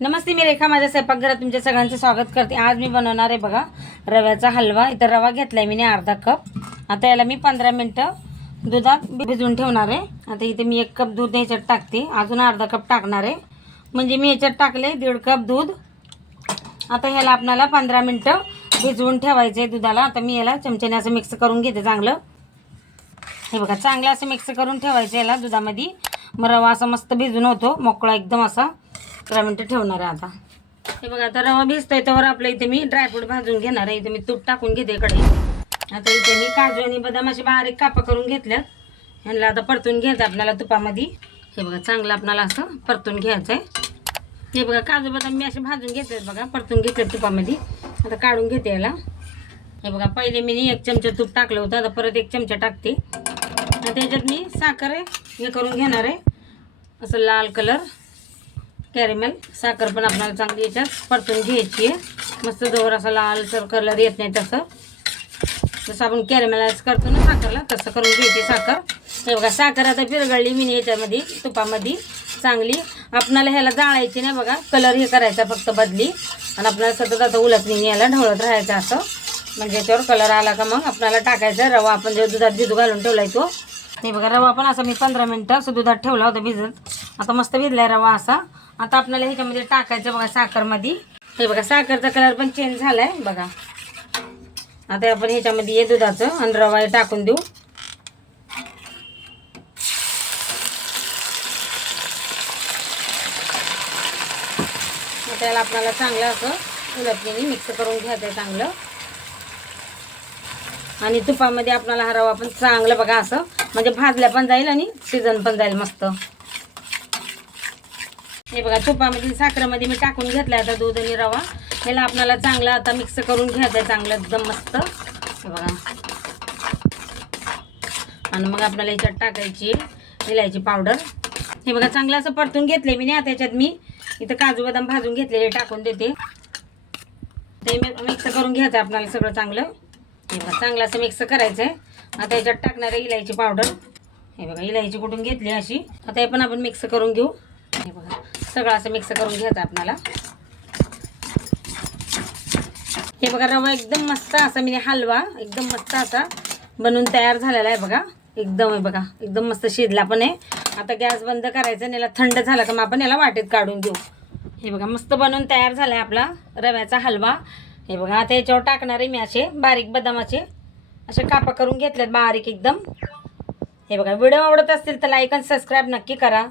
नमस्ते मी रेखा. माझ्या स्वयंपाकघरात तुमच्या सगळ्यांचं स्वागत करते. आज मी बनवणार आहे बघा रव्याचा हलवा. इथं रवा घेतलाय मी अर्धा कप. आता याला मी पंधरा मिनटं दुधात भिजवून ठेवणार आहे. आता इथे मी एक कप दूध ह्याच्यात टाकते. अजून अर्धा कप टाकणार आहे. म्हणजे मी ह्याच्यात टाकले दीड कप दूध. आता ह्याला आपणाला पंधरा मिनटं भिजवून ठेवायचं आहे दुधाला. आता मी याला चमच्याने असं मिक्स करून घेते चांगलं. हे बघा चांगलं असं मिक्स करून ठेवायचं याला दुधामध्ये. मग रवा असा मस्त भिजून होतो. मोकळा एकदम असा. अकरा मिनटं ठेवणार आहे आता. हे बघा आता रवा भिजतोय त्यावर आपल्या इथे मी ड्रायफ्रूट भाजून घेणार आहे. इथे मी तूप टाकून घेते इकडे आता इथे मी काजू आणि बदाम असे बारीक कापा करून घेतल्यात. ह्यांना आता परतून घ्यायचं आपल्याला तुपामध्ये. हे बघा चांगलं आपल्याला असं परतून घ्यायचं आहे. हे बघा काजू बदाम मी असे भाजून घेतलेत बघा परतून घेतलेत तुपामध्ये. आता काढून घेते याला. हे बघा पहिले मी एक चमचा तूप टाकलं होतं आता परत एक चमचा टाकते. आता त्याच्यात मी साखर आहे हे करून घेणार आहे. असं लाल कलर कॅरेमेल साखर पण आपल्याला चांगली याच्यात परतून घ्यायची आहे. मस्त जवळ असा लालसर कलर येत नाही तसं. जसं आपण कॅरेमेलाइज करतो ना साखरला तसं करून घ्यायची साखर. हे बघा साखर आता पिरगळली मी याच्यामध्ये तुपामध्ये. चांगली. आपणाला ह्याला जाळायची नाही बघा. कलर हे करायचा फक्त बदली. आणि आपल्याला सतत आता उलट नाही याला ढवळत राहायचं असं. म्हणजे याच्यावर कलर आला का मग आपल्याला टाकायचा रवा आपण जे दुधात भिजू घालून ठेवलाय तो. हे बघा रवा पण असा मी पंधरा मिनटं असं दुधात ठेवला होता भिजत. आता मस्त भिजलाय रवा असा. आता आपल्याला ह्याच्यामध्ये टाकायचं बघा साखरमध्ये. हे बघा साखरचा कलर पण चेंज झालाय बघा. आता आपण ह्याच्यामध्ये ये दुधाचं आणि रवा हे टाकून देऊ. मग त्याला आपल्याला चांगलं असं उलटणीने मिक्स करून घ्यायचं आहे चांगलं. आणि तुपामध्ये आपल्याला हा रवा पण चांगलं बघा असं म्हणजे भाजल्या पण जाईल आणि शिजन पण जाईल मस्त. हे बघा तुपामध्ये साखरेमध्ये मी टाकून घेतला आता दूध आणि रवा. ह्याला आपल्याला चांगलं आता मिक्स करून घ्यायचं चांगलं एकदम मस्त. हे बघा. आणि मग आपल्याला याच्यात टाकायची इलायची पावडर. हे बघा चांगलं असं परतून घेतले मी नाही आता याच्यात मी. इथं काजू बदाम भाजून घेतलेले टाकून देते. ते मिक्स करून घ्यायचं आपल्याला सगळं चांगलं. हे बघा चांगलं असं मिक्स करायचं आहे आता याच्यात टाकणार आहे इलायची पावडर. हे बघा इलायची कुठून घेतली अशी. आता हे पण आपण मिक्स करून घेऊ. सगळं असं मिक्स करून घ्यायचं आपल्याला हे बघा रवा एकदम मस्त असा मी हलवा एकदम मस्त असा बनवून तयार झालेला आहे बघा. एकदम आहे बघा एकदम मस्त शिजला पण आहे. आता गॅस बंद करायचा आणि याला थंड झाला का मग आपण याला वाटेत काढून घेऊ. हे बघा मस्त बनवून तयार झाला आहे आपला रव्याचा हलवा. हे बघा आता याच्यावर टाकणार आहे मी असे बारीक बदामाचे. असे कापा करून घेतल्यात बारीक एकदम. हे बघा व्हिडिओ आवडत असतील तर लाईक आणि सबस्क्राईब नक्की करा.